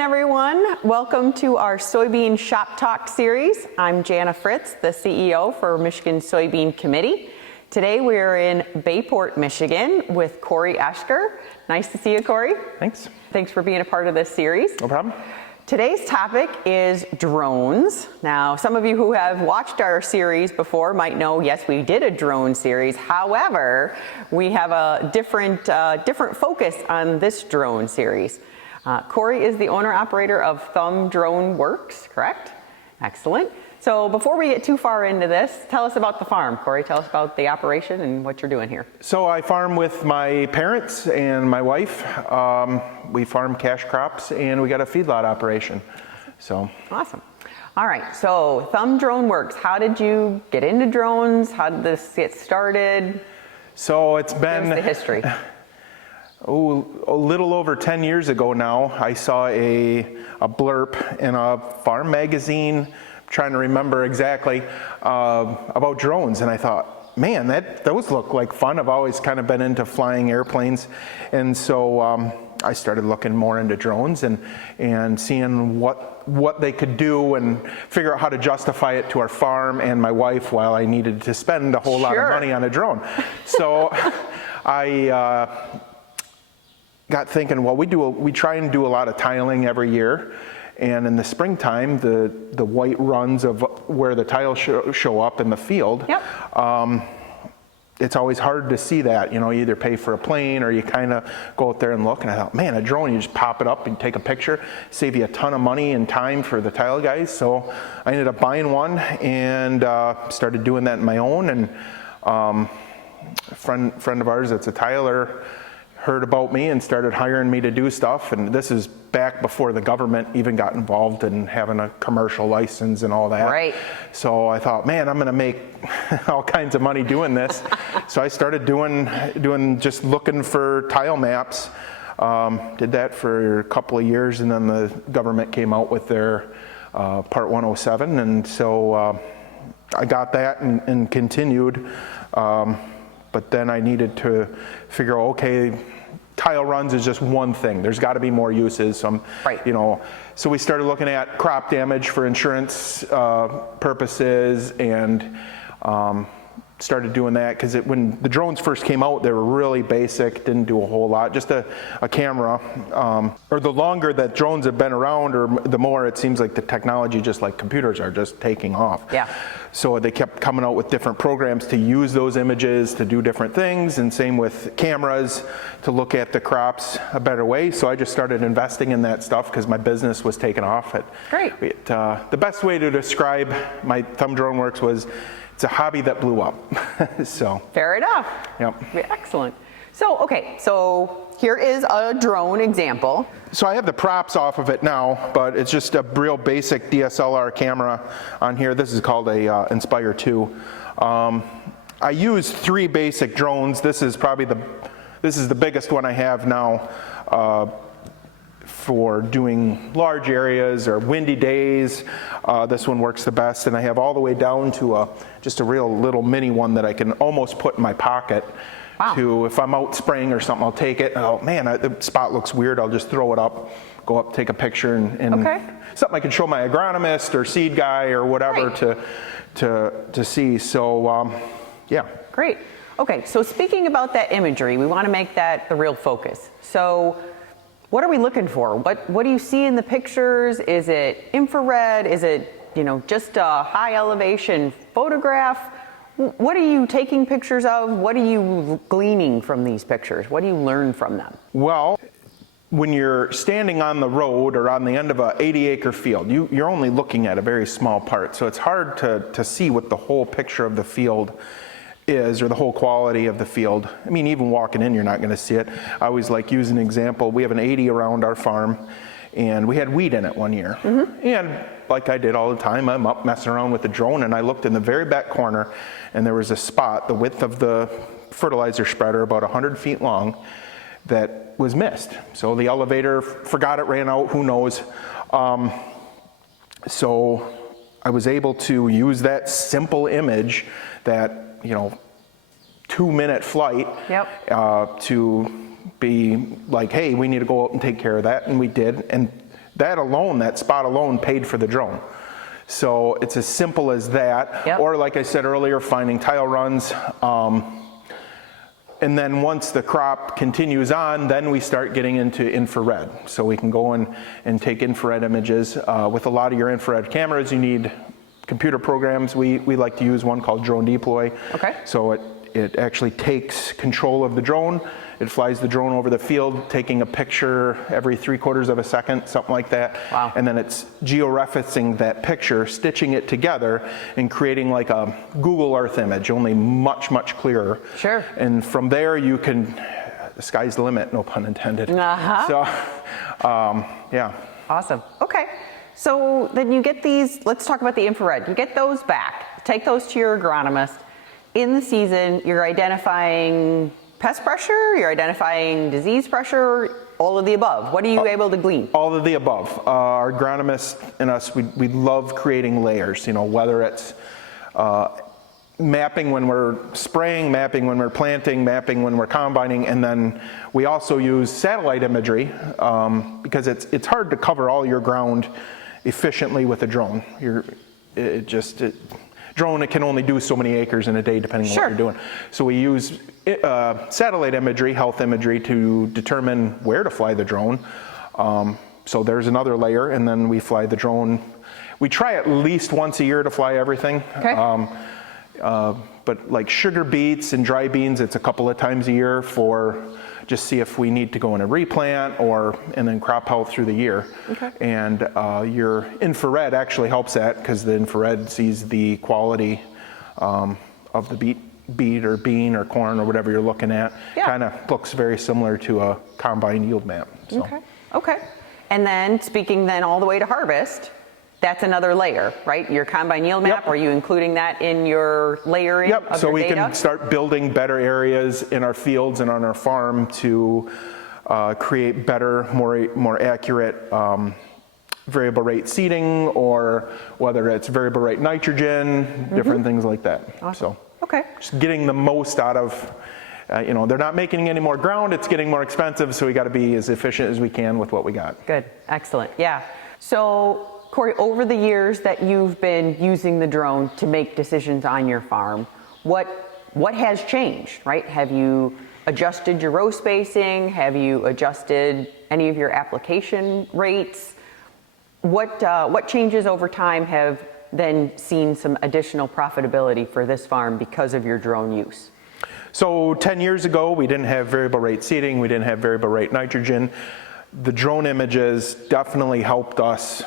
again, everyone. Welcome to our Soybean Shoptalk series. I'm Janna Fritz, the CEO for Michigan Soybean Committee. Today we're in Bayport, Michigan with Corey Oeschger. Nice to see you, Corey. Thanks. Thanks for being a part of this series. No problem. Today's topic is drones. Now, some of you who have watched our series before might know, yes, we did a drone series. However, we have a different focus on this drone series. Corey is the owner-operator of Thumb Drone Works, correct? Excellent. So before we get too far into this, tell us about the farm. Corey, tell us about the operation and what you're doing here. So I farm with my parents and my wife. We farm cash crops and we got a feedlot operation. So awesome. All right, so Thumb Drone Works. How did you get into drones? How did this get started? So it's been the history. A little over 10 years ago now, I saw a blurb in a farm magazine, trying to remember exactly, about drones, and I thought, man, those look like fun. I've always kind of been into flying airplanes, and so I started looking more into drones and seeing what they could do and figure out how to justify it to our farm and my wife while I needed to spend a whole lot of money on a drone. So I got thinking, well, we try and do a lot of tiling every year, and in the springtime, the white runs of where the tiles show up in the field, yep. It's always hard to see that. You know, you either pay for a plane or you kind of go out there and look, and I thought, man, a drone, you just pop it up and take a picture, save you a ton of money and time for the tile guys. So I ended up buying one and started doing that on my own, and a friend of ours that's a tiler heard about me and started hiring me to do stuff, and this is back before the government even got involved in having a commercial license and all that. Right. So I thought, man, I'm gonna make all kinds of money doing this. So I started doing just looking for tile maps. Did that for a couple of years, and then the government came out with their Part 107, and so I got that and continued. But then I needed to figure out, okay, tile runs is just one thing. There's got to be more uses. Right. You know, so we started looking at crop damage for insurance purposes, and started doing that because when the drones first came out, they were really basic, didn't do a whole lot, just a camera. Or the longer that drones have been around, or the more it seems like the technology, just like computers, are just taking off. Yeah. So they kept coming out with different programs to use those images to do different things, and same with cameras to look at the crops a better way. So I just started investing in that stuff because my business was taking off. Great. The best way to describe my Thumb Drone Works was, it's a hobby that blew up. So fair enough. Yep. Excellent. So, okay, so here is a drone example. So I have the props off of it now, but it's just a real basic DSLR camera on here. This is called a Inspire 2. I use 3 basic drones. This is the biggest one I have now for doing large areas or windy days. This one works the best, and I have all the way down to just a real little mini one that I can almost put in my pocket. Wow. To, if I'm out spraying or something, I'll take it. Oh man, the spot looks weird. I'll just throw it up, go up, take a picture, and okay. Something I can show my agronomist or seed guy or whatever. Right. to see. So yeah. Great. Okay, so speaking about that imagery, we want to make that the real focus. So what are we looking for? What do you see in the pictures? Is it infrared? Is it, just a high elevation photograph? What are you taking pictures of? What are you gleaning from these pictures? What do you learn from them? Well, when you're standing on the road or on the end of an 80-acre field, you're only looking at a very small part. So it's hard to see what the whole picture of the field is, or the whole quality of the field. I mean, even walking in, you're not going to see it. I always like using an example. We have an 80 around our farm, and we had weed in it one year. Mm-hmm. And like I did all the time, I'm up messing around with the drone, and I looked in the very back corner, and there was a spot the width of the fertilizer spreader, about 100 feet long, that was missed. So the elevator forgot it, ran out, who knows. So I was able to use that simple image, that 2-minute flight, yep. To be like, hey, we need to go out and take care of that, and we did. And that alone, that spot alone paid for the drone. So it's as simple as that. Yep. Or like I said earlier, finding tile runs. And then once the crop continues on, then we start getting into infrared. So we can go in and take infrared images. With a lot of your infrared cameras, you need computer programs. We like to use one called Drone Deploy. Okay. So it actually takes control of the drone. It flies the drone over the field, taking a picture every 3/4 of a second, something like that. Wow. And then it's georeferencing that picture, stitching it together, and creating like a Google Earth image, only much, much clearer. Sure. And from there you can, the sky's the limit, no pun intended. Uh-huh. So, yeah. Awesome. Okay. So then you get these, let's talk about the infrared. You get those back, take those to your agronomist. In the season, you're identifying pest pressure, you're identifying disease pressure, all of the above. What are you able to glean? All of the above. Our agronomists and us, we love creating layers, whether it's mapping when we're spraying, mapping when we're planting, mapping when we're combining, and then we also use satellite imagery because it's hard to cover all your ground efficiently with a drone. Drone, it can only do so many acres in a day depending on what you're doing. So we use satellite imagery, health imagery, to determine where to fly the drone. So there's another layer, and then we fly the drone. We try at least once a year to fly everything. Okay. But like sugar beets and dry beans, it's a couple of times a year for just see if we need to go in a replant and then crop health through the year. Okay. And your infrared actually helps that because the infrared sees the quality of the beet or bean or corn or whatever you're looking at. Yeah. Kind of looks very similar to a combine yield map. So. Okay. Okay. And then speaking then all the way to harvest, that's another layer, right? Your combine yield map, Yep. are you including that in your layering Yep, of so your we data? can start building better areas in our fields and on our farm to create better, more accurate variable rate seeding, or whether it's variable rate nitrogen, different things like that. Awesome. So Okay. just getting the most out of, they're not making any more ground, it's getting more expensive, so we got to be as efficient as we can with what we got. Good. Excellent. Yeah. So Corey, over the years that you've been using the drone to make decisions on your farm, what has changed, right? Have you adjusted your row spacing? Have you adjusted any of your application rates? What changes over time have then seen some additional profitability for this farm because of your drone use? So 10 years ago, we didn't have variable rate seeding, we didn't have variable rate nitrogen. The drone images definitely helped us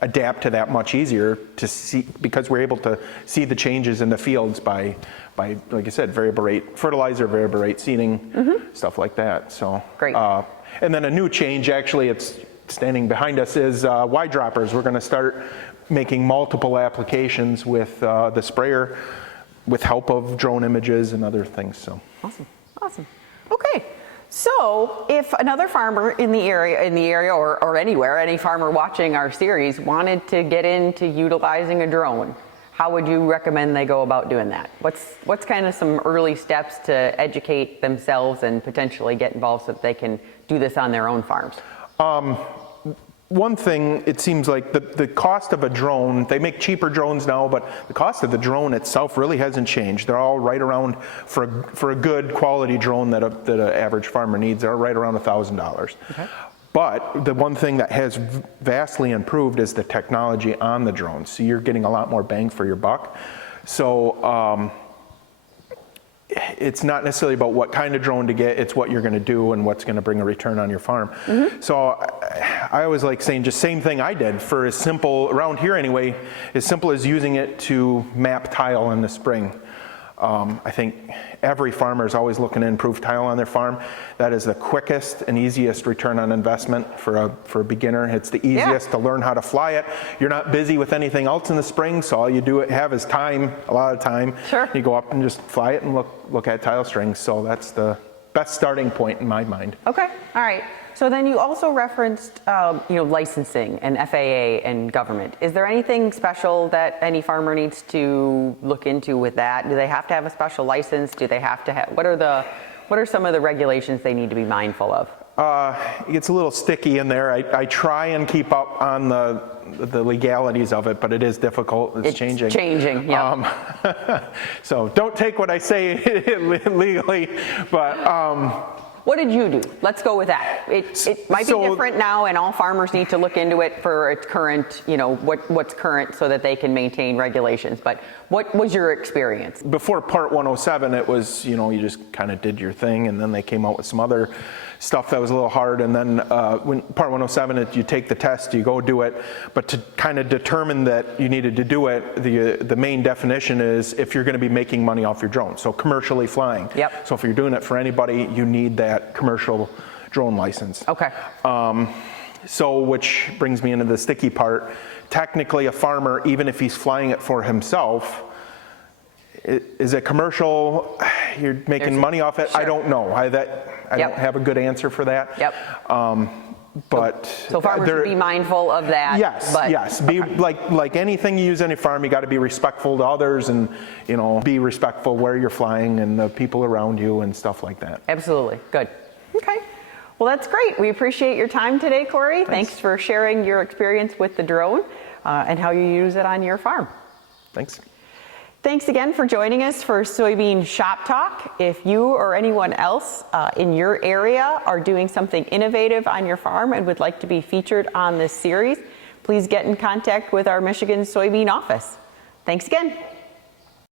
adapt to that much easier to see, because we're able to see the changes in the fields by like I said, variable rate fertilizer, variable rate seeding, stuff like that. So Great. And then a new change, actually, it's standing behind us, is Y droppers. We're going to start making multiple applications with the sprayer, with help of drone images and other things. So Awesome. Okay. So if another farmer in the area or anywhere, any farmer watching our series wanted to get into utilizing a drone, how would you recommend they go about doing that? What's kind of some early steps to educate themselves and potentially get involved so that they can do this on their own farms? One thing, it seems like the cost of a drone, they make cheaper drones now, but the cost of the drone itself really hasn't changed. They're all right around, for a good quality drone that an average farmer needs, they're right around $1,000. Okay. But the one thing that has vastly improved is the technology on the drones. So you're getting a lot more bang for your buck. So it's not necessarily about what kind of drone to get, it's what you're going to do and what's going to bring a return on your farm. So I always like saying just same thing I did for as simple, around here anyway, as simple as using it to map tile in the spring. I think every farmer is always looking to improve tile on their farm. That is the quickest and easiest return on investment for a beginner. It's the easiest to learn how to fly it. You're not busy with anything else in the spring, so all you have is time, a lot of time. Sure. You go up and just fly it and look at tile strings. So that's the best starting point in my mind. Okay. All right. So then you also referenced, licensing and FAA and government. Is there anything special that any farmer needs to look into with that? Do they have to have a special license? Do they have to have? What are some of the regulations they need to be mindful of? It gets a little sticky in there. I try and keep up on the legalities of it, but it is difficult. It's changing. Changing, yeah. So don't take what I say legally, but. What did you do? Let's go with that. It might be different now, and all farmers need to look into it for its current, what's current so that they can maintain regulations. But what was your experience? Before Part 107, it was, you just kind of did your thing, and then they came out with some other stuff that was a little hard. And then when Part 107, you take the test, you go do it. But to kind of determine that you needed to do it, the main definition is if you're going to be making money off your drone, so commercially flying. Yep. So if you're doing it for anybody, you need that commercial drone license. Okay. So which brings me into the sticky part. Technically, a farmer, even if he's flying it for himself, is it commercial? You're making money off it? Sure. I don't know. I don't have a good answer for that. Yep. But so farmers should be mindful of that. Yes, yes. Be like anything you use on a farm, you got to be respectful to others, and be respectful where you're flying and the people around you and stuff like that. Absolutely. Good. Okay. Well, that's great. We appreciate your time today, Corey. Thanks for sharing your experience with the drone and how you use it on your farm. Thanks. Thanks again for joining us for Soybean Shop Talk. If you or anyone else in your area are doing something innovative on your farm and would like to be featured on this series, please get in contact with our Michigan Soybean office. Thanks again.